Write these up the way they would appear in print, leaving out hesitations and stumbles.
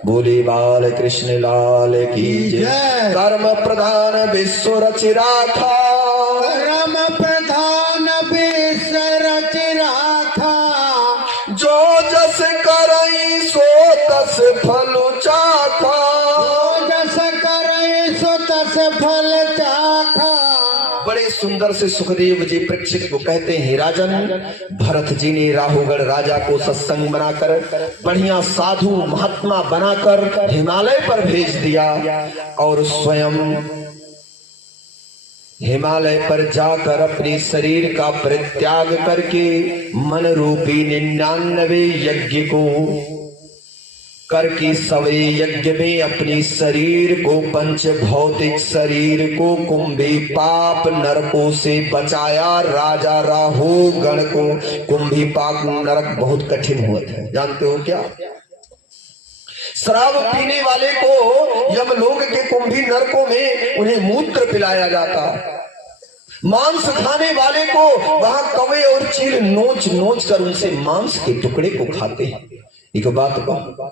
बोले बाल कृष्ण लाल की जय। कर्म प्रधान विश्व रच राखा, कर्म प्रधान विश्व रच राखा, जो जस करई सो तस फल चाखा, जो जस करई सो तस फल चाखा। बड़े सुंदर से सुखदेव जी परीक्षित को कहते हैं, राजन भरत जी ने राहुगढ़ राजा को सत्संग बनाकर बढ़िया साधु महात्मा बनाकर हिमालय पर भेज दिया और स्वयं हिमालय पर जाकर अपने शरीर का परित्याग करके मन रूपी 99 यज्ञ को करके 100 यज्ञ में अपने शरीर को, पंच भौतिक शरीर को कुंभी पाप नरकों से बचाया। राजा राहु गण को कुंभी पाप नरक बहुत कठिन हुआ था, जानते हो क्या? शराब पीने वाले को यमलोक के कुंभी नरकों में उन्हें मूत्र पिलाया जाता, मांस खाने वाले को वहां कौवे और चील नोच नोच कर उनसे मांस के टुकड़े को खाते हैं। एक बात कहूं,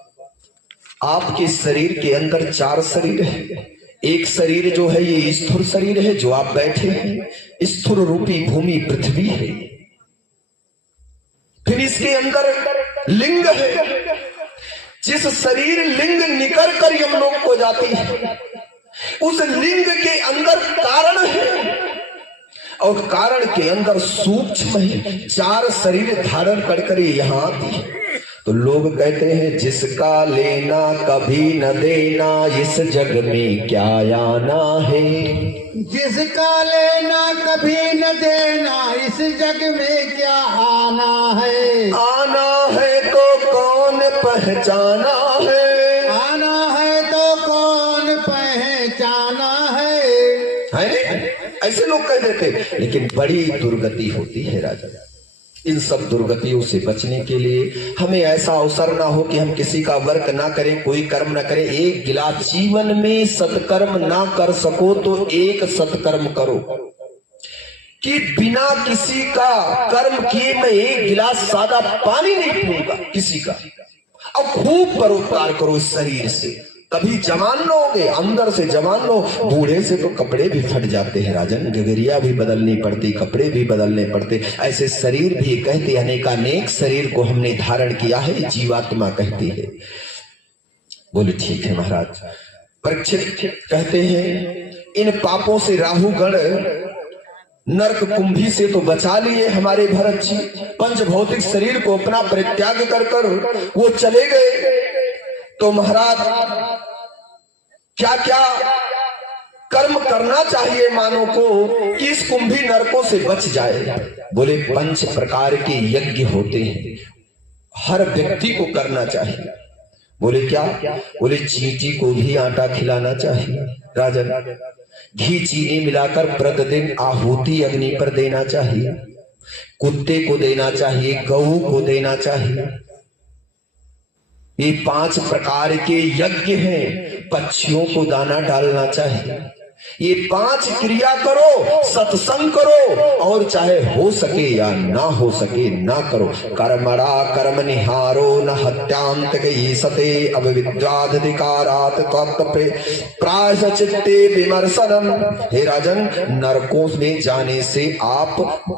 आपके शरीर के अंदर 4 शरीर है। एक शरीर जो है ये स्थूल शरीर है, जो आप बैठे हैं, स्थूल रूपी भूमि पृथ्वी है। फिर इसके अंदर लिंग है, जिस शरीर लिंग निकल कर यमलोक को जाती है, उस लिंग के अंदर कारण है और कारण के अंदर सूक्ष्म है। 4 शरीर धारण कर यहां आती है। तो लोग कहते हैं, जिसका लेना कभी न देना इस जग में क्या आना है, जिसका लेना कभी न देना इस जग में क्या आना है। आना है तो कौन पहचाना है, आना है तो कौन पहचाना है। ऐसे लोग कह देते, लेकिन बड़ी दुर्गति होती है राजा। इन सब दुर्गतियों से बचने के लिए हमें ऐसा अवसर ना हो कि हम किसी का वर्क ना करें, कोई कर्म ना करें। एक गिलास जीवन में सत्कर्म ना कर सको तो एक सत्कर्म करो, कि बिना किसी का कर्म किए मैं एक गिलास सादा पानी नहीं पीऊंगा किसी का। अब खूब परोपकार करो इस शरीर से, कभी जवान लोगे, अंदर से जवान लो। बूढ़े से तो कपड़े भी फट जाते हैं राजन, गगरिया भी बदलनी पड़ती, कपड़े भी बदलने पड़ते। ऐसे शरीर भी कहते अनेकानेक शरीर को हमने धारण किया है, जीवात्मा कहती है। बोले ठीक है महाराज। परीक्षित कहते हैं, इन पापों से राहुगण नरक कुंभी से तो बचा लिए हमारे भरत जी। पंच भौतिक शरीर को अपना परित्याग कर वो चले गए। तो महाराज क्या क्या कर्म करना चाहिए मानव को कि इस कुंभी नरकों से बच जाए? बोले 5 प्रकार के यज्ञ होते हैं, हर व्यक्ति को करना चाहिए। बोले क्या? बोले चींटी को भी आटा खिलाना चाहिए राजन, घी चीनी मिलाकर प्रतिदिन आहुति अग्नि पर देना चाहिए, कुत्ते को देना चाहिए, गऊ को देना चाहिए। ये 5 प्रकार के यज्ञ हैं। पक्षियों को दाना डालना चाहिए। ये 5 क्रिया करो, सत्संग करो, और चाहे हो सके या ना हो सके ना करो। कर्मणा कर्म निहारो न हत्यांत सते अविद्याधिकारात् तत्पे प्रायश्चित्ते विमर्शनम। हे राजन, नरकों में जाने से आप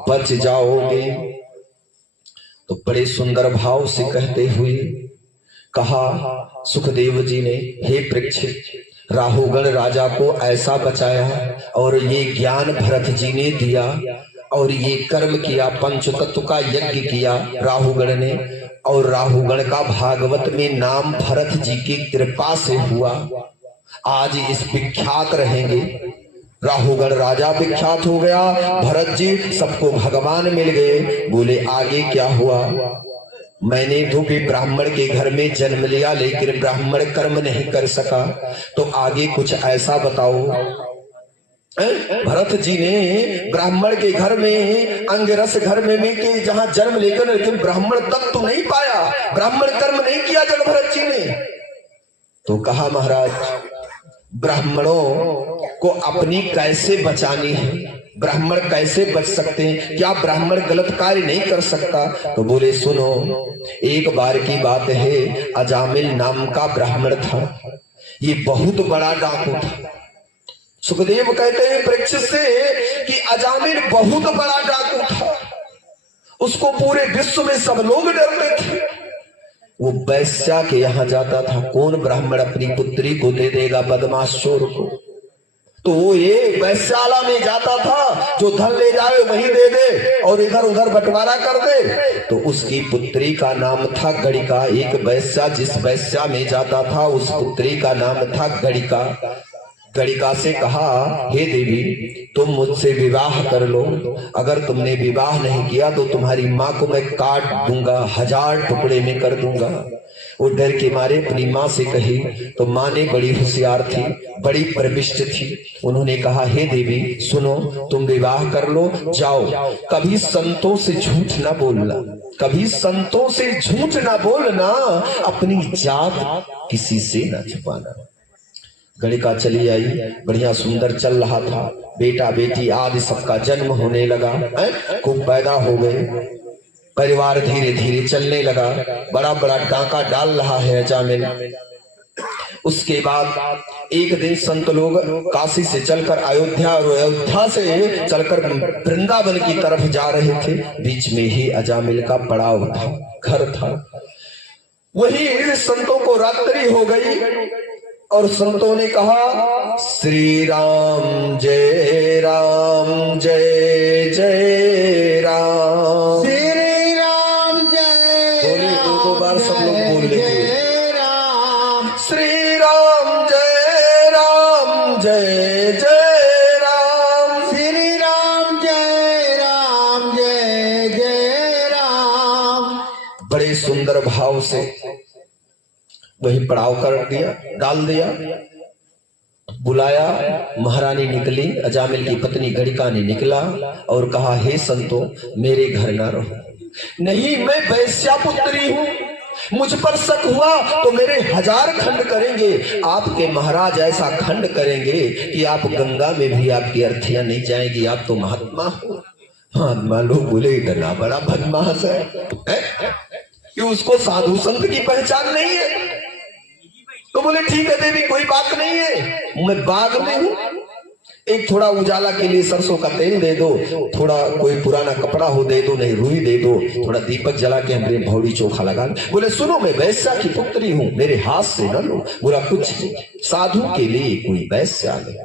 बच जाओगे। तो बड़े सुंदर भाव से कहते हुए कहा सुखदेव जी ने, हे परीक्षित, राहुगण राजा को ऐसा बचाया और ये ज्ञान भरत जी ने दिया और ये कर्म किया, पंचतत्व का यज्ञ किया राहुगण ने, और राहुगण का भागवत में नाम भरत जी की कृपा से हुआ। आज इस विख्यात रहेंगे। राहुगण राजा विख्यात हो गया, भरत जी सबको भगवान मिल गए। बोले आगे क्या हुआ? मैंने तो भी ब्राह्मण के घर में जन्म लिया, लेकिन ब्राह्मण कर्म नहीं कर सका, तो आगे कुछ ऐसा बताओ। भरत जी ने ब्राह्मण के घर में, अंगरस घर में के जहां जन्म लेकर, लेकिन ब्राह्मण तक तो नहीं पाया, ब्राह्मण कर्म नहीं किया जब भरत जी ने। तो कहा महाराज, ब्राह्मणों को अपनी कैसे बचानी है? ब्राह्मण कैसे बच सकते हैं? क्या ब्राह्मण गलत कार्य नहीं कर सकता? तो बोले सुनो, एक बार की बात है, अजामिल नाम का ब्राह्मण था। ये बहुत बड़ा डाकू था। सुखदेव कहते हैं परीक्षित से कि अजामिल बहुत बड़ा डाकू था, उसको पूरे विश्व में सब लोग डरते थे। वो वैश्या के यहां जाता था। कौन ब्राह्मण अपनी पुत्री को दे देगा बदमाश चोर को? तो वो ये वैश्याला में जाता था, जो धन ले जाए वही दे दे और इधर उधर बंटवारा कर दे। तो उसकी पुत्री का नाम था गणिका। एक वैश्या जिस वैश्या में जाता था, उस पुत्री का नाम था गणिका। गणिका से कहा, हे देवी, तुम मुझसे विवाह कर लो। अगर तुमने विवाह नहीं किया तो तुम्हारी माँ को मैं काट दूंगा, 1000 टुकड़े में कर दूंगा। वो डर के मारे अपनी माँ से कही, तो माँ ने बड़ी होशियार थी, बड़ी प्रविष्ट थी। उन्होंने कहा, हे देवी सुनो, तुम विवाह कर लो, जाओ, कभी संतों से झूठ ना बोलना, कभी संतों से झूठ ना बोलना, अपनी जात किसी से ना छुपाना। गणिका चली आई, बढ़िया सुंदर चल रहा था, बेटा बेटी आदि सबका जन्म होने लगा, खूब पैदा हो गए, परिवार धीरे धीरे चलने लगा, बड़ा बड़ा डाका डाल रहा है अजामिल। उसके बाद एक दिन संत लोग काशी से चलकर अयोध्या और अयोध्या से चलकर वृंदावन की तरफ जा रहे थे। बीच में ही अजामिल का पड़ाव था, घर था। वही संतों को रात्रि हो गई और संतों ने कहा, श्री राम जय राम जय जय राम, श्री राम जय बोले दो बार सब लोग बोल लेंगे, राम, श्री राम जय राम जय जय राम, श्री राम जय राम जय जय राम। बड़े सुंदर भाव से वही पड़ाव कर दिया, डाल दिया। बुलाया, महारानी निकली, अजामिल की पत्नी गणिका ने निकला और कहा, हे संतो, मेरे घर ना रहो। नहीं, मैं वैश्या पुत्री हूँ, मुझ पर शक हुआ तो मेरे 1000 खंड करेंगे। आपके महाराज ऐसा खंड करेंगे कि आप गंगा में भी आपकी अर्थियां नहीं जाएगी। आप तो महात्मा हो। महात्मा लोग बोले, इतना बड़ा बदमाश है कि उसको साधु संत की पहचान नहीं है। तो बोले, ठीक है देवी, कोई बात नहीं है, मैं बाग में हूँ, एक थोड़ा उजाला के लिए सरसों का तेल दे दो, थोड़ा कोई पुराना कपड़ा हो दे दो, नहीं रुई दे दो, थोड़ा दीपक जला के हमरे भौरी चोखा लगा। बोले, सुनो, मैं वैश्या की पुत्री हूँ, मेरे हाथ से न लो। बोला, कुछ नहीं, साधु के लिए कोई वैश्या नहीं,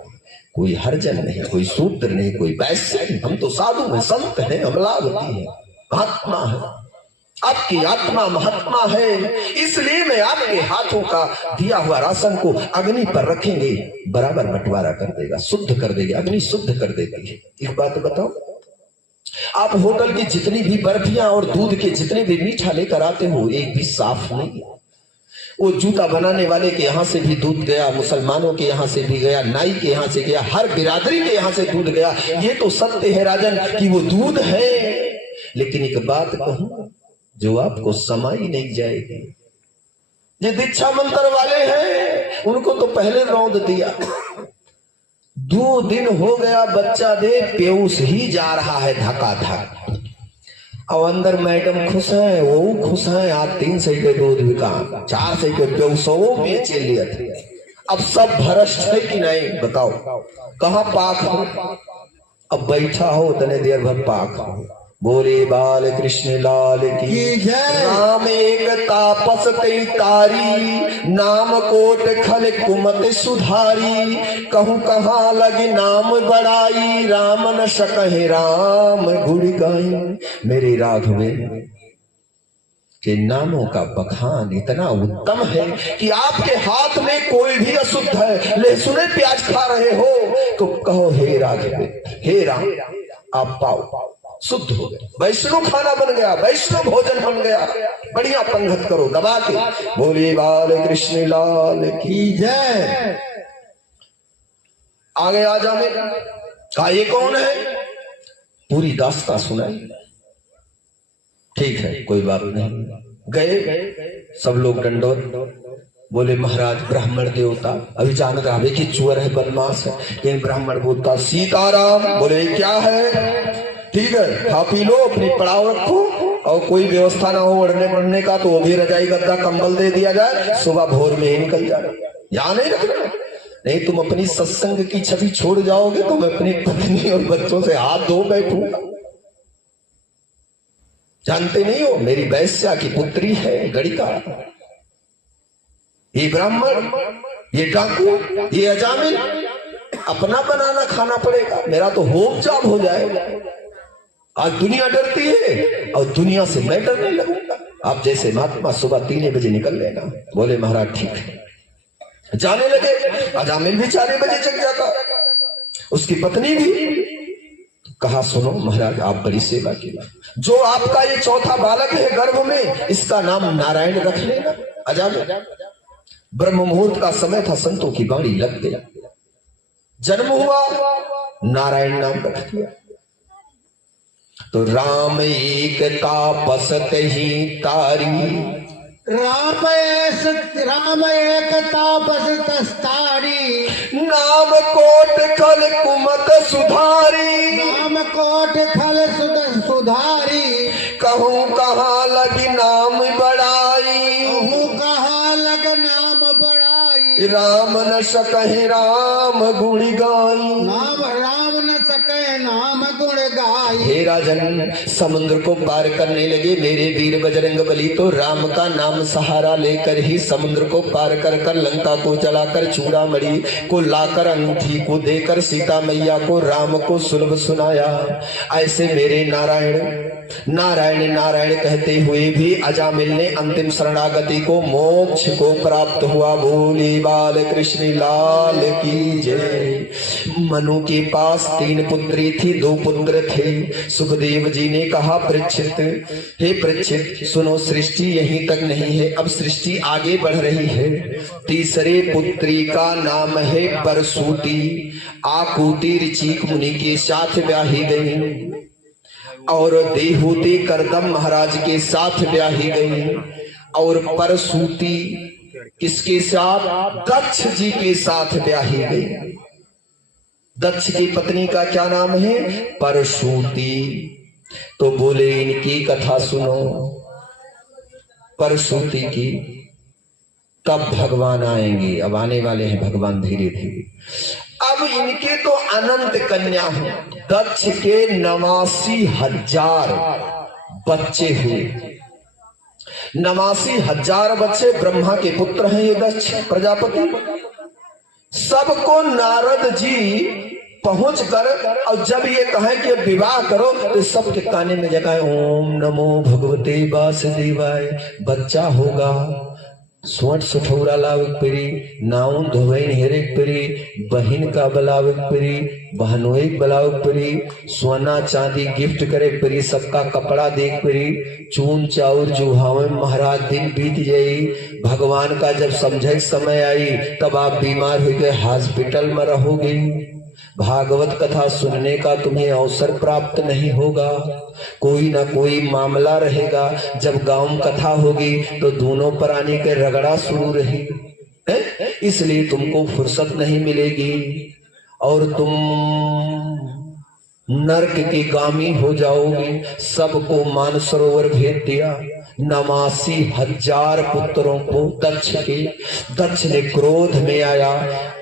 कोई हरिजन नहीं, कोई शूद्र नहीं, कोई वैश्य नहीं, हम तो साधु हैं, संत हैं, अमलावती है, महात्मा है। आपकी आत्मा महात्मा है, इसलिए मैं आपके हाथों का दिया हुआ राशन को अग्नि पर रखेंगे, बराबर बंटवारा कर देगा, शुद्ध कर देगा, अग्नि शुद्ध कर देती है। एक बात बताओ, आप होटल की जितनी भी बर्फियां और दूध के जितने भी मीठा लेकर आते हो, एक भी साफ नहीं। वो जूता बनाने वाले के यहाँ से भी दूध गया, मुसलमानों के यहाँ से भी गया, नाई के यहाँ से गया, हर बिरादरी के यहाँ से दूध गया। ये तो सत्य है राजन कि वो दूध है, लेकिन एक बात कहूं जो आपको समाई नहीं जाएगी। ये दीक्षा मंत्र वाले हैं, उनको तो पहले रौंद दिया। 2 दिन हो गया, बच्चा दे पेऊस ही जा रहा है धक्का धक। अब अंदर मैडम खुश है, वो खुश है, आज 3 सही के दूध बिका, 4 सही के पेऊस वो बेचे लिए थे। अब सब भ्रष्ट है कि नहीं बताओ, कहाँ पाक हो? अब बैठा हो तने देर भर पाक हो। बोले बाल कृष्ण लाल की जय। राम एक तापस कई तारी, नाम कोट खल कुमत सुधारी, कहूँ कहाँ लगे नाम बड़ाई, राम न सकहे राम गुण गाई। मेरे राघवे के नामों का बखान इतना उत्तम है कि आपके हाथ में कोई भी अशुद्ध है, लहसुन प्याज खा रहे हो तो कहो, हे राघवे, हे राम, आप पाओ, शुद्ध हो गए, वैष्णव खाना बन गया, वैष्णव भोजन बन गया। बढ़िया पंगत करो दबा के, बोले बाल कृष्ण लाल की जय। आगे आ जा में कहा, ये कौन है? पूरी दास्तां सुनाई। ठीक है, कोई बात नहीं। गए सब लोग दंडवत, बोले महाराज ब्राह्मण देवता अभी जान रहा है कि चोर है बदमाश है, लेकिन ब्राह्मण बोलता सीताराम। बोले क्या है? ठीक है खा पी लो, अपनी पड़ाव रखो, और कोई व्यवस्था ना हो ओढ़ने पड़ने का तो वो भी रजाई गद्दा कंबल दे दिया जाए, सुबह भोर में ही निकल जाए। यहाँ नहीं रखना, नहीं तुम अपनी सत्संग की छवि छोड़ जाओगे तो मैं अपनी पत्नी और बच्चों से हाथ धो बैठूंगा। जानते नहीं हो मेरी वैश्या की पुत्री है गणिका, ये ब्राह्मण, ये डाकू, ये अजामिल, अपना बनाना खाना पड़ेगा, मेरा तो होम जॉब हो जाएगा। आज दुनिया डरती है और दुनिया से मैं डरने लगूंगा। आप जैसे महात्मा सुबह 3 बजे निकल लेना। बोले महाराज ठीक है। जाने लगे। अजामिल भी 4 बजे जग जाता, उसकी पत्नी भी। कहा सुनो महाराज आप बड़ी सेवा की, जो आपका ये चौथा बालक है गर्भ में, इसका नाम नारायण रख लेना। अजामिल ब्रह्म मुहूर्त का समय था, संतों की बाणी लग गई, जन्म हुआ, नारायण नाम रख दिया। तो राम एक तापस ही तारी, राम एक तापस तस्तारी, नाम कोट खल कुमत सुधारी, नाम कोट खल सुधारी, कहूँ कहाँ लगी नाम बड़ाई, कहूँ कहाँ लग नाम बड़ाई, राम न सकहि राम गुण गाई, नाम राम न सके नाम गुण गाई। हे राजन समुद्र को पार करने लगे मेरे वीर बजरंग बली, तो राम का नाम सहारा लेकर ही समुद्र को पार कर कर लंका को जलाकर चूड़ामणि को लाकर अंगूठी को देकर सीता मैया को राम को सुलभ सुनाया। ऐसे मेरे नारायण नारायण नारायण कहते हुए भी अजामिल ने अंतिम शरणागति को मोक्ष को प्राप्त हुआ। बोले बाल कृष्ण लाल की जय। मनु के पास 3 पुत्री थी, 2 पुत्र थे। सुखदेव जी ने कहा परीक्षित, हे परीक्षित सुनो, सृष्टि यहीं तक नहीं है, अब सृष्टि आगे बढ़ रही है। तीसरे पुत्री का नाम है परसूति, आकुति ऋचिक मुनि के साथ ब्याही गई और देहूति करदम महाराज के साथ ब्याही गई। और परसूति किसके साथ? दक्ष जी के साथ ब्याही गई। दक्ष की पत्नी का क्या नाम है? परसूति। तो बोले इनकी कथा सुनो परसूति की, तब भगवान आएंगे। अब आने वाले हैं भगवान धीरे धीरे। अब इनके तो अनंत कन्या हुए। दक्ष के 89,000 बच्चे हुए। 89,000 बच्चे ब्रह्मा के पुत्र हैं ये दक्ष प्रजापति। सबको नारद जी पहुंच कर और जब ये कहें कि विवाह करो तो सबके काने में जगह ओम नमो भगवते वासुदेवाय। बच्चा होगा, सोट सुठौरा लावक परी, नाउन धोवैन हेरेक परी, बहिन का बलावक परी, बहनोई बलावक परी, सोना चांदी गिफ्ट करे परी, सबका कपड़ा देख परी, चून चाउर जुहावे महाराज। दिन बीत जाई, भगवान का जब समझे समय आई तब आप बीमार हो गए, हॉस्पिटल में रहोगे। भागवत कथा सुनने का तुम्हें अवसर प्राप्त नहीं होगा, कोई ना कोई मामला रहेगा। जब गांव कथा होगी तो दोनों प्राणी के रगड़ा शुरू रहेगी, इसलिए तुमको फुर्सत नहीं मिलेगी और तुम नरक के गामी हो जाओगे। सबको मानसरोवर भेज दिया, 89,000 पुत्रों को दक्ष के। दक्ष ने क्रोध में आया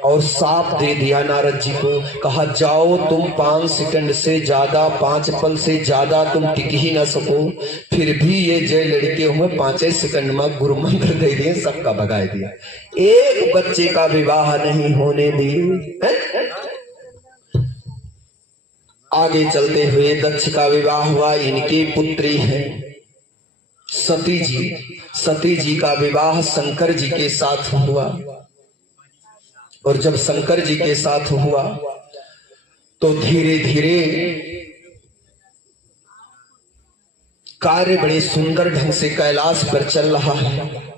और साप दे दिया नारद जी को। कहा जाओ तुम 5 सेकंड से ज्यादा, 5 पल से ज्यादा तुम टिक ही ना सको। फिर भी ये जय लड़के हुए 5 सेकंड में गुरु मंत्र दे दिए, सबका भगाए दिया। एक बच्चे का विवाह नहीं होने दिए। आगे चलते हुए दक्ष का विवाह हुआ। इनकी पुत्री है सती जी। सती जी का विवाह शंकर जी के साथ हुआ और जब शंकर जी के साथ हुआ तो धीरे धीरे कार्य बड़े सुंदर ढंग से कैलाश पर चल रहा है।